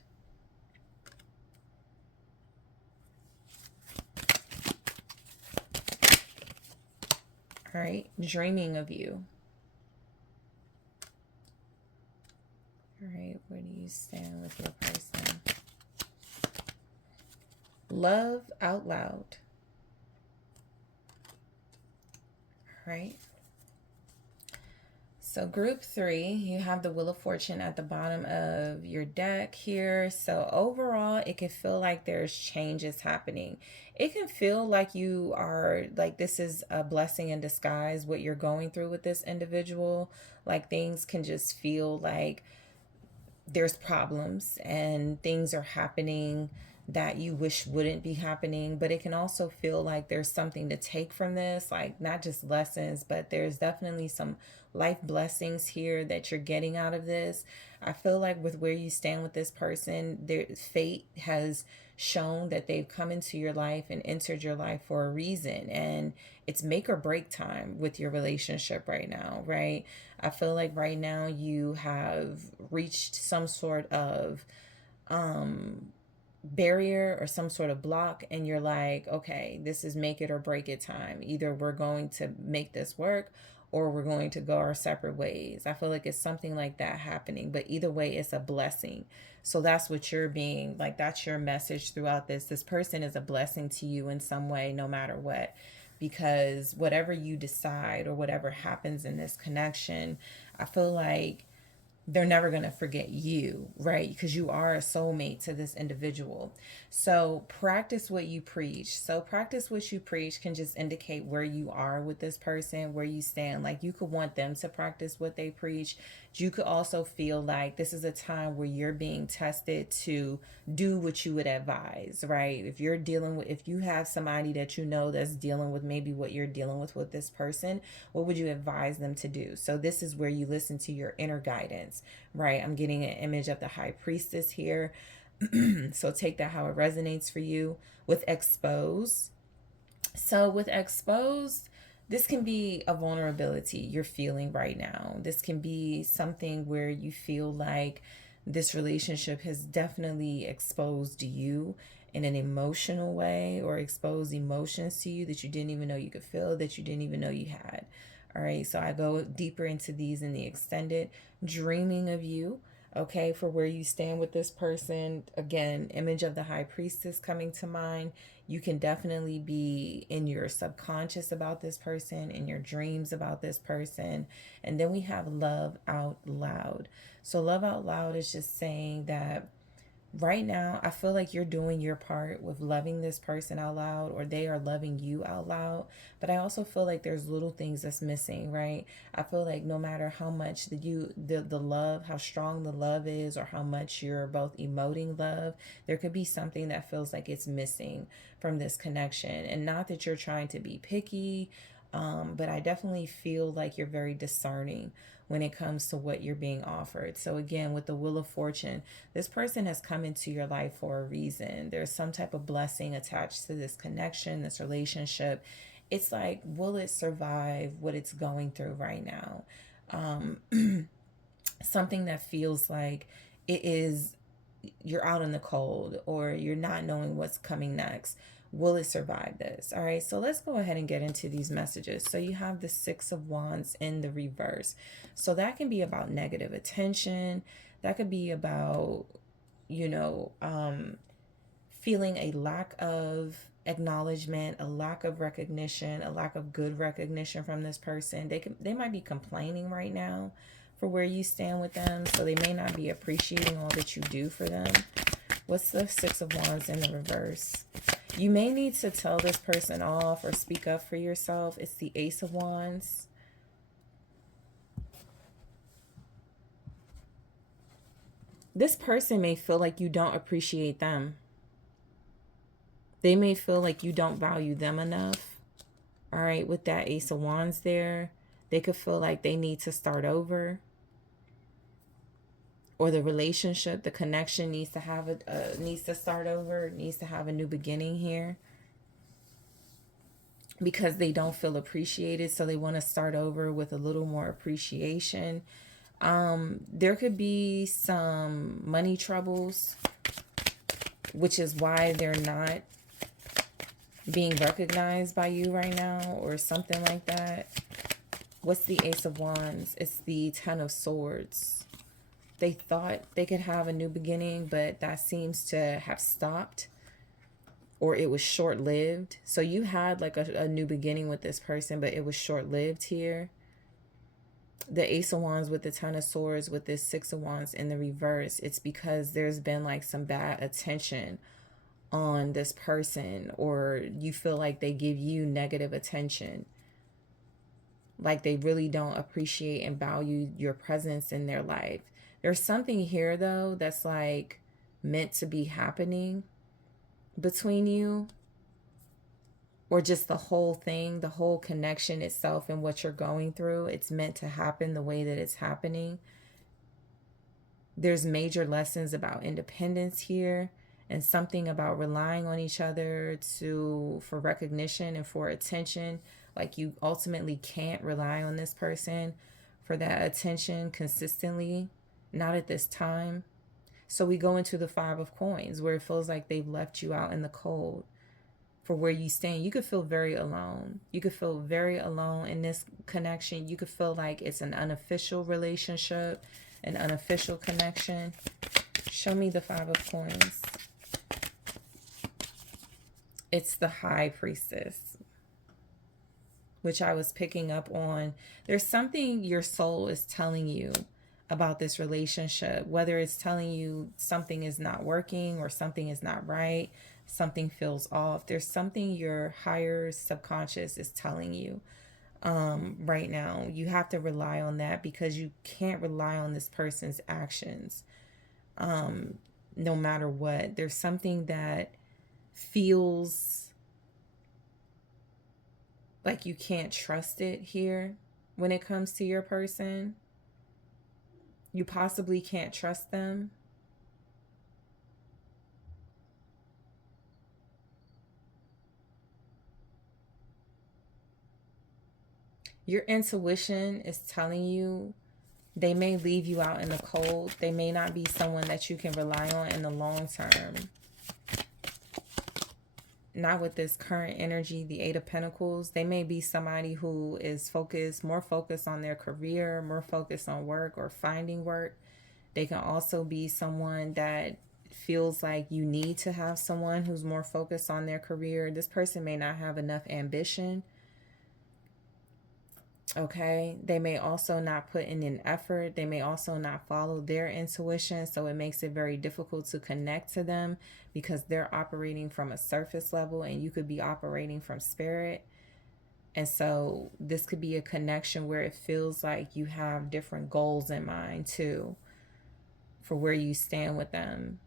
All right, dreaming of you. All right, where do you stand with your person? Love out loud. All right. So group 3, you have the Wheel of Fortune at the bottom of your deck here. So overall, it can feel like there's changes happening. It can feel like you are, like this is a blessing in disguise, what you're going through with this individual. Like things can just feel like there's problems and things are happening that you wish wouldn't be happening, but it can also feel like there's something to take from this, like not just lessons, but there's definitely some life blessings here that you're getting out of this. I feel like with where you stand with this person, their fate has shown that they've come into your life and entered your life for a reason, and it's make or break time with your relationship right now, right? I feel like right now you have reached some sort of barrier or some sort of block, and you're like, okay, this is make it or break it time. Either we're going to make this work or we're going to go our separate ways. I feel like it's something like that happening, but either way, it's a blessing. So that's what you're being like, that's your message throughout this. This person is a blessing to you in some way, no matter what, because whatever you decide or whatever happens in this connection, I feel like they're never going to forget you, right? Because you are a soulmate to this individual. So practice what you preach. So practice what you preach can just indicate where you are with this person, where you stand. Like you could want them to practice what they preach. You could also feel like this is a time where you're being tested to do what you would advise, right? If you're dealing with, if you have somebody that you know that's dealing with maybe what you're dealing with this person, what would you advise them to do? So this is where you listen to your inner guidance, right? I'm getting an image of the high priestess here. So take that how it resonates for you. With exposed. So with exposed, this can be a vulnerability you're feeling right now. This can be something where you feel like this relationship has definitely exposed you in an emotional way, or exposed emotions to you that you didn't even know you could feel, that you didn't even know you had. All right, so I go deeper into these in the extended. Dreaming of you, okay, for where you stand with this person. Again, image of the high priestess coming to mind. You can definitely be in your subconscious about this person, in your dreams about this person. And then we have love out loud. So love out loud is just saying that right now, I feel like you're doing your part with loving this person out loud, or they are loving you out loud. But I also feel like there's little things that's missing, right? I feel like no matter how much the love, how strong the love is, or how much you're both emoting love, there could be something that feels like it's missing from this connection. And not that you're trying to be picky, but I definitely feel like you're very discerning when it comes to what you're being offered. So again, with the Wheel of Fortune, this person has come into your life for a reason. There's some type of blessing attached to this connection, this relationship. It's like, will it survive what it's going through right now? Something that feels like it is, you're out in the cold, or you're not knowing what's coming next. Will it survive this? All right, so let's go ahead and get into these messages. So you have the Six of Wands in the reverse. So that can be about negative attention. That could be about, feeling a lack of acknowledgement, a lack of recognition, a lack of good recognition from this person. They might be complaining right now for where you stand with them, so they may not be appreciating all that you do for them. What's the Six of Wands in the reverse? You may need to tell this person off or speak up for yourself. It's the Ace of Wands. This person may feel like you don't appreciate them. They may feel like you don't value them enough. All right, with that Ace of Wands there, they could feel like they need to start over. Or the relationship, the connection needs to start over, needs to have a new beginning here, because they don't feel appreciated, so they want to start over with a little more appreciation. There could be some money troubles, which is why they're not being recognized by you right now, or something like that. What's the Ace of Wands? It's the Ten of Swords. They thought they could have a new beginning, but that seems to have stopped, or it was short-lived. So you had like a new beginning with this person, but it was short-lived here. The Ace of Wands with the Ten of Swords with this Six of Wands in the reverse, it's because there's been like some bad attention on this person, or you feel like they give you negative attention. Like they really don't appreciate and value your presence in their life. There's something here though that's like meant to be happening between you, or just the whole thing, the whole connection itself and what you're going through. It's meant to happen the way that it's happening. There's major lessons about independence here, and something about relying on each other for recognition and for attention. Like you ultimately can't rely on this person for that attention consistently, not at this time. So we go into the Five of Coins, where it feels like they've left you out in the cold for where you stand. You could feel very alone. You could feel very alone in this connection. You could feel like it's an unofficial relationship, an unofficial connection. Show me the Five of Coins. It's the High Priestess, which I was picking up on. There's something your soul is telling you about this relationship, whether it's telling you something is not working or something is not right, something feels off. There's something your higher subconscious is telling you right now. You have to rely on that, because you can't rely on this person's actions no matter what. There's something that feels like you can't trust it here when it comes to your person. You possibly can't trust them. Your intuition is telling you they may leave you out in the cold. They may not be someone that you can rely on in the long term. Not with this current energy, the Eight of Pentacles. They may be somebody who is more focused on their career, more focused on work or finding work. They can also be someone that feels like you need to have someone who's more focused on their career. This person may not have enough ambition. Okay, they may also not put in an effort. They may also not follow their intuition, so it makes it very difficult to connect to them, because they're operating from a surface level and you could be operating from spirit. And so this could be a connection where it feels like you have different goals in mind too, for where you stand with them.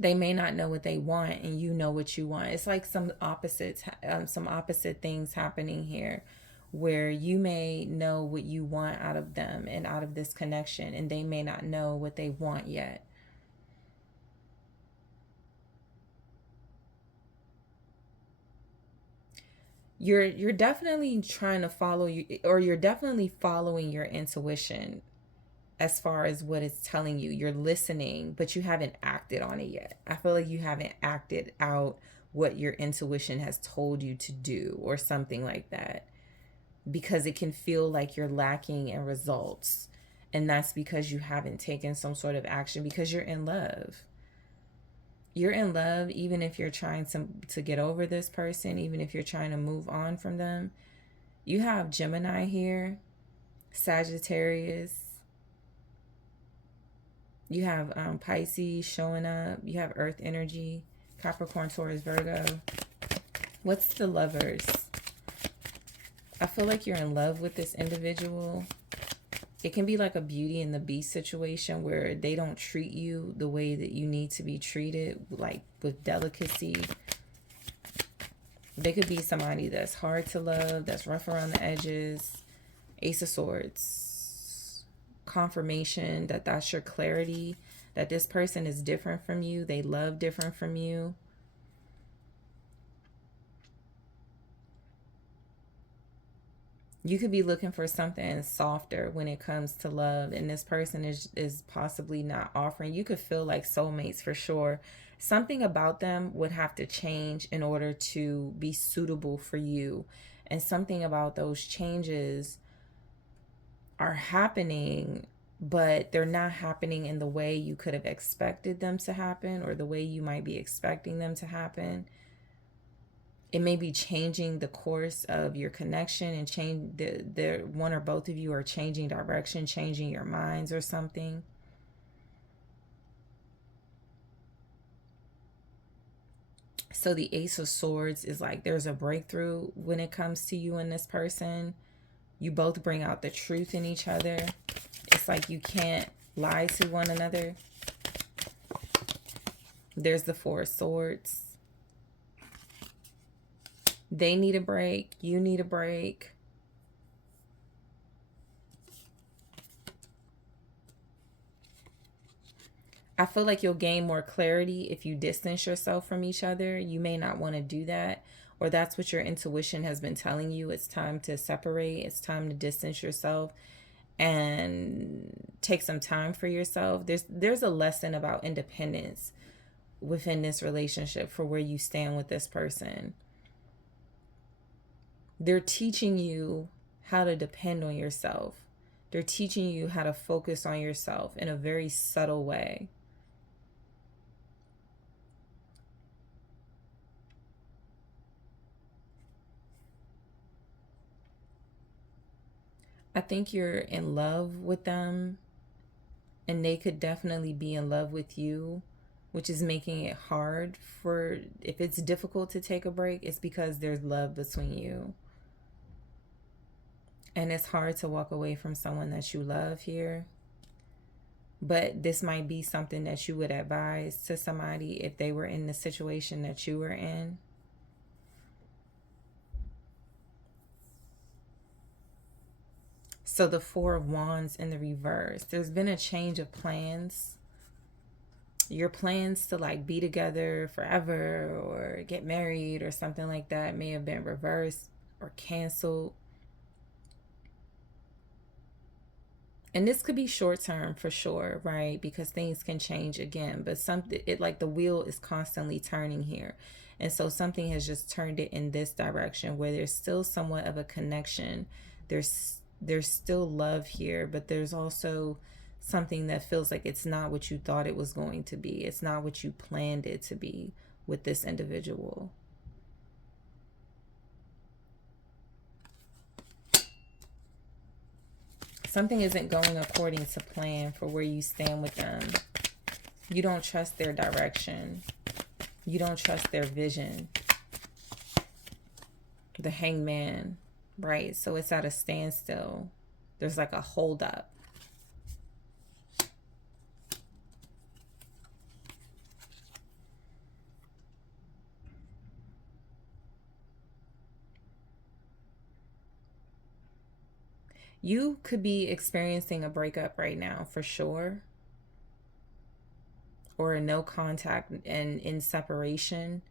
They may not know what they want and you know what you want. It's like some opposite things happening here, where you may know what you want out of them and out of this connection, and they may not know what they want yet. You're definitely trying to follow you, or you're definitely following your intuition as far as what it's telling you. You're listening, but you haven't acted on it yet. I feel like you haven't acted out what your intuition has told you to do, or something like that, because it can feel like you're lacking in results. And that's because you haven't taken some sort of action, because you're in love. You're in love, even if you're trying to get over this person, even if you're trying to move on from them. You have Gemini here, Sagittarius. You have Pisces showing up. You have Earth energy, Capricorn, Taurus, Virgo. What's the Lovers? I feel like you're in love with this individual. It can be like a Beauty and the Beast situation, where they don't treat you the way that you need to be treated, like with delicacy. They could be somebody that's hard to love, that's rough around the edges. Ace of Swords. Confirmation that that's your clarity, that this person is different from you. They love different from you. You could be looking for something softer when it comes to love, and this person is possibly not offering. You could feel like soulmates for sure. Something about them would have to change in order to be suitable for you. And something about those changes are happening, but they're not happening in the way you could have expected them to happen or the way you might be expecting them to happen. It may be changing the course of your connection and change the one or both of you are changing direction, changing your minds or something. So the Ace of Swords is like there's a breakthrough when it comes to you and this person. You both bring out the truth in each other. It's like you can't lie to one another. There's the Four of Swords. They need a break. You need a break. I feel like you'll gain more clarity if you distance yourself from each other. You may not want to do that, or that's what your intuition has been telling you. It's time to separate. It's time to distance yourself and take some time for yourself. There's a lesson about independence within this relationship for where you stand with this person. They're teaching you how to depend on yourself. They're teaching you how to focus on yourself in a very subtle way. I think you're in love with them, and they could definitely be in love with you, which is making it hard for, if it's difficult to take a break, it's because there's love between you. And it's hard to walk away from someone that you love here. But this might be something that you would advise to somebody if they were in the situation that you were in. So the Four of Wands in the reverse. There's been a change of plans. Your plans to like be together forever or get married or something like that may have been reversed or canceled. And this could be short term for sure, right? Because things can change again, but something, it like the wheel is constantly turning here. And so something has just turned it in this direction where there's still somewhat of a connection. There's still love here, but there's also something that feels like it's not what you thought it was going to be. It's not what you planned it to be with this individual. Something isn't going according to plan for where you stand with them. You don't trust their direction. You don't trust their vision. The Hangman, right? So it's at a standstill. There's like a holdup. You could be experiencing a breakup right now for sure, or a no contact and in separation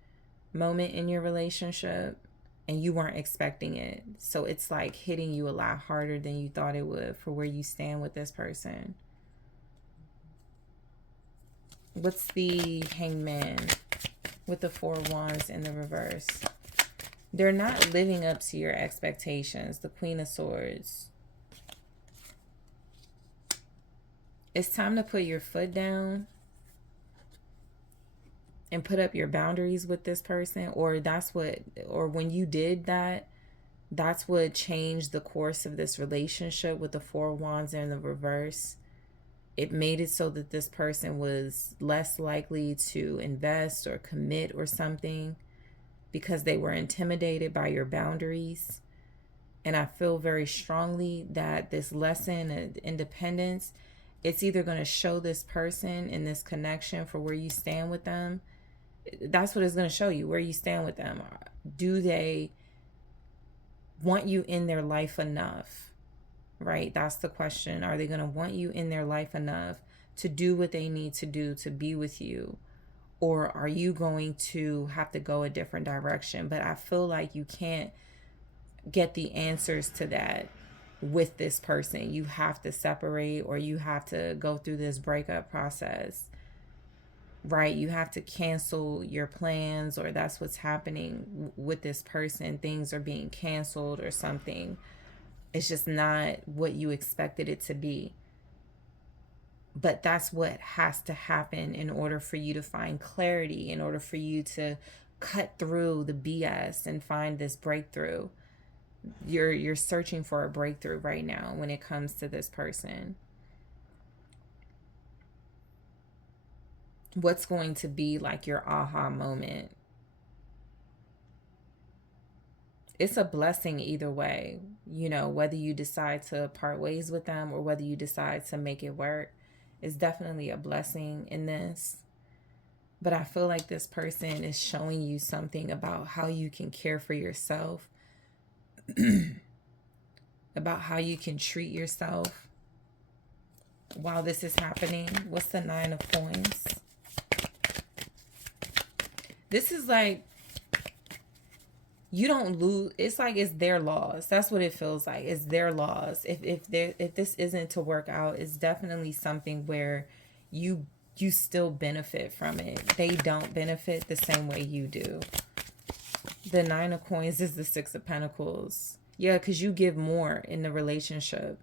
moment in your relationship, and you weren't expecting it. So it's like hitting you a lot harder than you thought it would for where you stand with this person. What's the Hangman with the Four of Wands in the reverse? They're not living up to your expectations. The Queen of Swords. It's time to put your foot down and put up your boundaries with this person, or when you did that, that's what changed the course of this relationship with the Four of Wands in the reverse. It made it so that this person was less likely to invest or commit or something because they were intimidated by your boundaries. And I feel very strongly that this lesson of independence, it's either going to show this person in this connection for where you stand with them. That's what it's going to show you, where you stand with them. Do they want you in their life enough? Right? That's the question. Are they going to want you in their life enough to do what they need to do to be with you? Or are you going to have to go a different direction? But I feel like you can't get the answers to that with this person. You have to separate, or you have to go through this breakup process. right? You have to cancel your plans, or that's what's happening with this person. Things are being canceled or something. It's just not what you expected it to be. But that's what has to happen in order for you to find clarity, in order for you to cut through the BS and find this breakthrough. You're searching for a breakthrough right now when it comes to this person. What's going to be like your aha moment? It's a blessing either way, whether you decide to part ways with them or whether you decide to make it work. It's definitely a blessing in this. But I feel like this person is showing you something about how you can care for yourself, about how you can treat yourself while this is happening. What's the Nine of Coins? This is like, you don't lose. It's like it's their laws. That's what it feels like. It's their laws. If this isn't to work out, it's definitely something where you still benefit from it. They don't benefit the same way you do. The Nine of Coins is the Six of Pentacles. Yeah, because you give more in the relationship.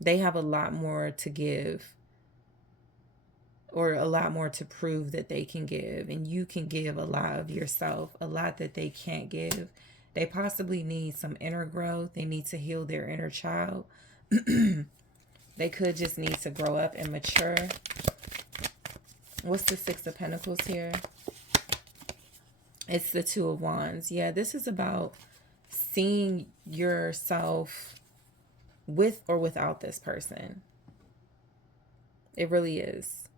They have a lot more to give, or a lot more to prove that they can give. And you can give a lot of yourself, a lot that they can't give. They possibly need some inner growth. They need to heal their inner child. They could just need to grow up and mature. What's the Six of Pentacles here? It's the Two of Wands. Yeah, this is about seeing yourself with or without this person. It really is.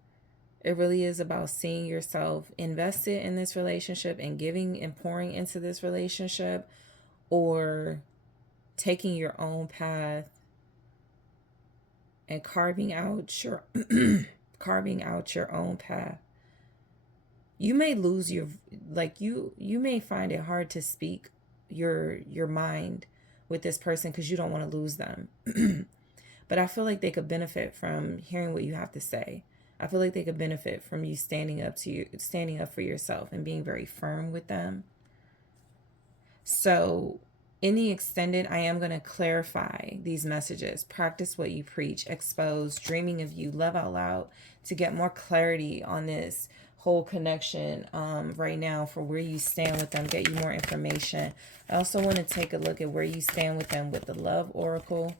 It really is about seeing yourself invested in this relationship and giving and pouring into this relationship, or taking your own path and carving out your carving out your own path. You may lose your, like, you may find it hard to speak your mind with this person because you don't want to lose them. But I feel like they could benefit from hearing what you have to say. I feel like they could benefit from you standing up for yourself and being very firm with them. So in the extended, I am going to clarify these messages. Practice what you preach. Expose. Dreaming of you. Love out loud. To get more clarity on this whole connection right now, for where you stand with them. Get you more information. I also want to take a look at where you stand with them with the Love Oracle.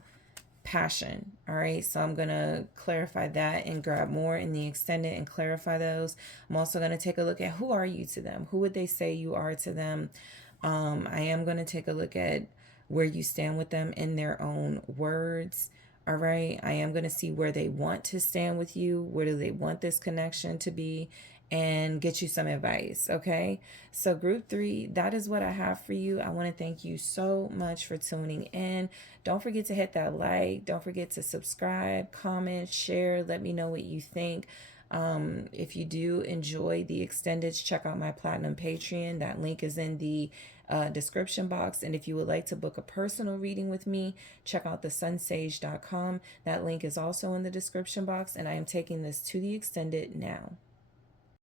Passion. All right, so I'm going to clarify that and grab more in the extended and clarify those. I'm also going to take a look at, who are you to them? Who would they say you are to them? I am going to take a look at where you stand with them in their own words. All right, I am going to see where they want to stand with you. Where do they want this connection to be? And get you some advice. Okay, so group 3, that is what I have for you. I want to thank you so much for tuning in. Don't forget to hit that like. Don't forget to subscribe, comment, share. Let me know what you think. If you do enjoy the extendeds, check out my Platinum Patreon. That link is in the description box. And if you would like to book a personal reading with me, check out TheSunSage.com. That link is also in the description box. And I am taking this to the extended now.